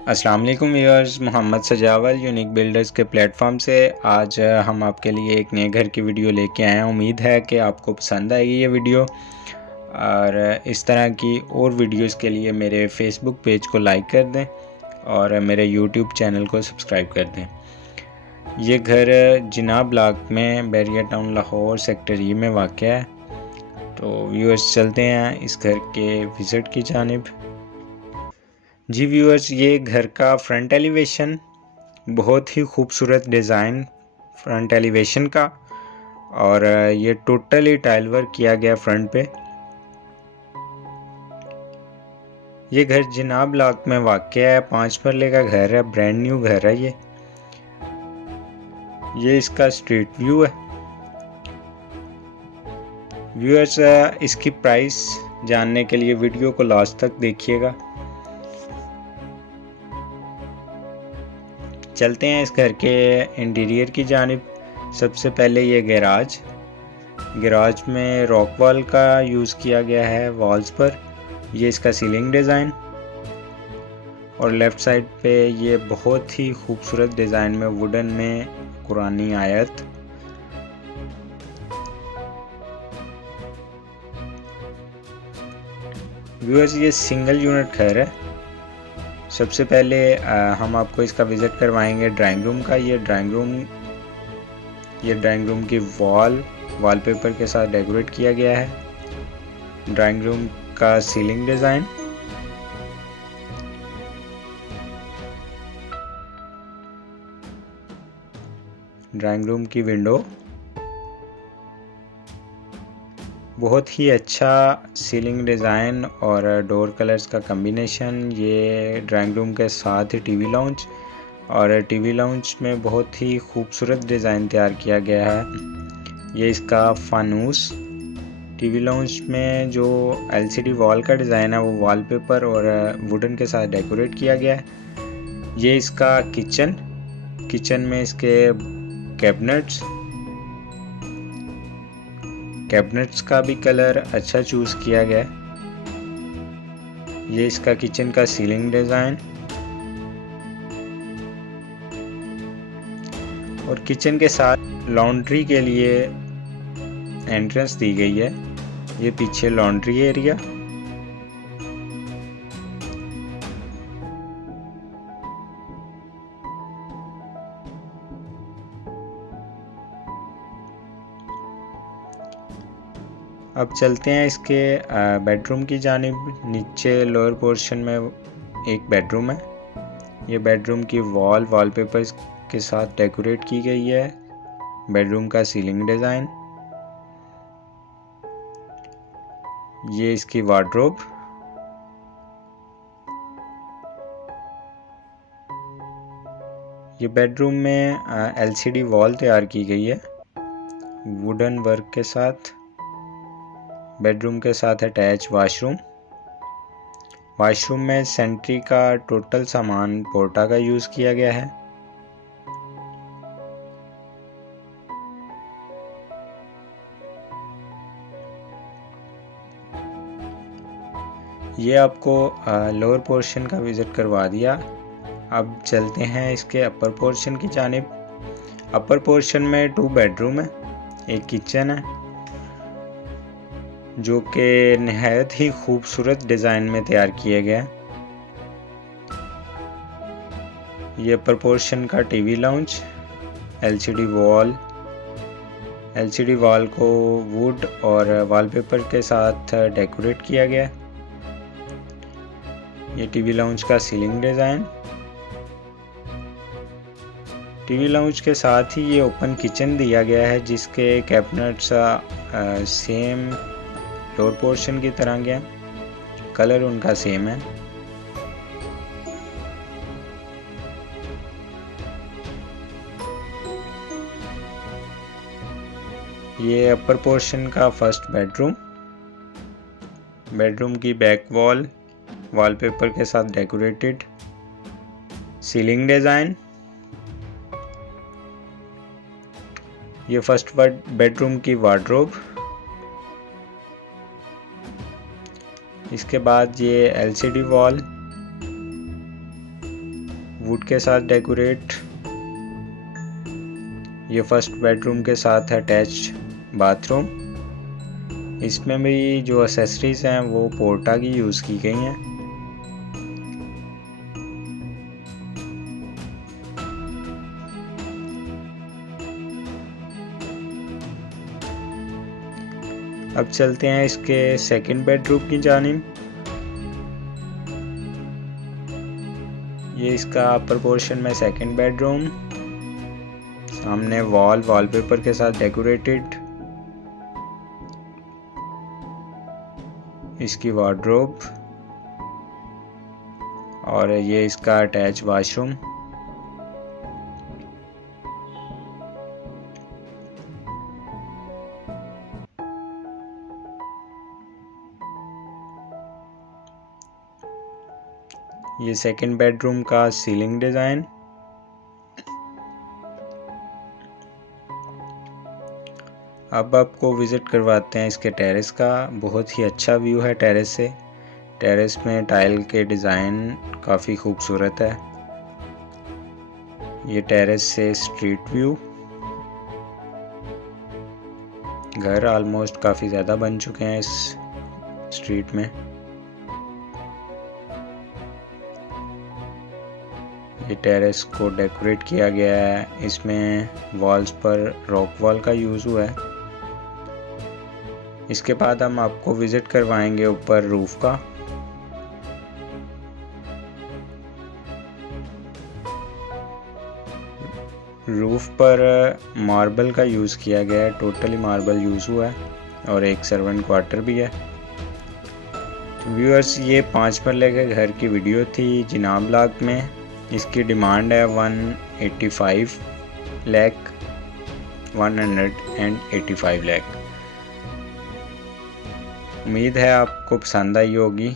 अस्सलाम वालेकुम व्यूअर्स, मोहम्मद सजावल यूनिक बिल्डर्स के प्लेटफॉर्म से आज हम आपके लिए एक नए घर की वीडियो लेके आए हैं। उम्मीद है कि आपको पसंद आएगी ये वीडियो और इस तरह की और वीडियोस के लिए मेरे फेसबुक पेज को लाइक कर दें और मेरे यूट्यूब चैनल को सब्सक्राइब कर दें। ये घर जिनाब ब्लॉक में Bahria Town Lahore sector E में वाक़या है। तो व्यूअर्स चलते हैं इस घर के विज़िट की जानिब। जी व्यूअर्स, ये घर का फ्रंट एलिवेशन बहुत ही खूबसूरत डिज़ाइन फ्रंट एलिवेशन का, और ये टोटली टाइल वर्क किया गया फ्रंट पे। ये घर जिनाब ब्लॉक में वाक़या है, 5 मरले का घर है, ब्रांड न्यू घर है। ये इसका स्ट्रीट व्यू है। व्यूअर्स, इसकी प्राइस जानने के लिए वीडियो को लास्ट तक देखिएगा। चलते हैं इस घर के इंटीरियर की जानिब। सबसे पहले ये गैराज में रॉक वॉल का यूज़ किया गया है वॉल्स पर। ये इसका सीलिंग डिज़ाइन, और लेफ़्ट साइड पे ये बहुत ही खूबसूरत डिज़ाइन में वुडन में कुरानी आयत। व्यूअर्स, ये सिंगल यूनिट घर है। सबसे पहले हम आपको इसका विज़िट करवाएंगे ड्राइंग रूम का। ये ड्राइंग रूम की वॉलपेपर के साथ डेकोरेट किया गया है। ड्राइंग रूम का सीलिंग डिज़ाइन, ड्राइंग रूम की विंडो, बहुत ही अच्छा सीलिंग डिज़ाइन और डोर कलर्स का कम्बिनेशन। ये ड्राइंग रूम के साथ ही टीवी लाउंज, और टीवी लाउंज में बहुत ही खूबसूरत डिज़ाइन तैयार किया गया है। ये इसका फानूस। टीवी लाउंज में जो एलसीडी वॉल का डिज़ाइन है वो वॉलपेपर और वुडन के साथ डेकोरेट किया गया है। ये इसका किचन में इसके कैबिनेट्स का भी कलर अच्छा चूज़ किया गया है। ये इसका किचन का सीलिंग डिज़ाइन, और किचन के साथ लॉन्ड्री के लिए एंट्रेंस दी गई है। ये पीछे लॉन्ड्री एरिया। अब चलते हैं इसके बेडरूम की जानिब। नीचे लोअर पोर्शन में एक बेडरूम है। ये बेडरूम की वॉलपेपर्स के साथ डेकोरेट की गई है। बेडरूम का सीलिंग डिज़ाइन, ये इसकी वार्डरोब, ये बेडरूम में एलसीडी वॉल तैयार की गई है वुडन वर्क के साथ। बेडरूम के साथ अटैच वॉशरूम में सेंट्री का टोटल सामान पोर्टा का यूज़ किया गया है। ये आपको लोअर पोर्शन का विज़िट करवा दिया। अब चलते हैं इसके अपर पोर्शन की जानिब। अपर पोर्शन में 2 बेडरूम है, एक किचन है जो कि नहायत ही खूबसूरत डिज़ाइन में तैयार किया गया। ये अपर पोर्शन का टीवी लाउंज, एलसीडी वॉल को वुड और वॉलपेपर के साथ डेकोरेट किया गया। ये टीवी लाउंज का सीलिंग डिज़ाइन, टीवी लाउंज के साथ ही ये ओपन किचन दिया गया है जिसके कैबिनेट्स सेम लोअर पोर्शन की तरह गया, कलर उनका सेम है। ये अपर पोर्शन का फर्स्ट बेडरूम की बैक वॉलपेपर के साथ डेकोरेटेड, सीलिंग डिज़ाइन। ये फर्स्ट बेडरूम की वार्डरोब। इसके बाद ये एलसीडी वॉल, वुड के साथ डेकोरेट। ये फर्स्ट बेडरूम के साथ अटैच्ड बाथरूम। इसमें भी जो एक्सेसरीज हैं वो पोर्टा की यूज़ की गई हैं। अब चलते हैं इसके सेकंड बेडरूम की जानिब। ये इसका अपर पोर्शन में सेकंड बेडरूम। सामने वॉलपेपर के साथ डेकोरेटेड। इसकी वार्डरोब और ये इसका अटैच वॉशरूम। ये सेकंड बेडरूम का सीलिंग डिज़ाइन। अब आपको विज़िट करवाते हैं इसके टेरेस का। बहुत ही अच्छा व्यू है टेरेस से। टेरेस में टाइल के डिज़ाइन काफ़ी खूबसूरत है। ये टेरेस से स्ट्रीट व्यू। घर ऑलमोस्ट काफ़ी ज़्यादा बन चुके हैं इस स्ट्रीट में। ये टेरेस को डेकोरेट किया गया है। इसमें वॉल्स पर रॉक वॉल का यूज़ हुआ है। इसके बाद हम आपको विज़िट करवाएंगे ऊपर रूफ का। रूफ पर मार्बल का यूज़ किया गया है। टोटली मार्बल यूज़ हुआ है और एक सर्वेंट क्वार्टर भी है। तो व्यूअर्स, ये 5 मरले के घर की वीडियो थी जिनाब ब्लॉक में। इसकी डिमांड है 185 लाख। उम्मीद है आपको पसंद आई होगी।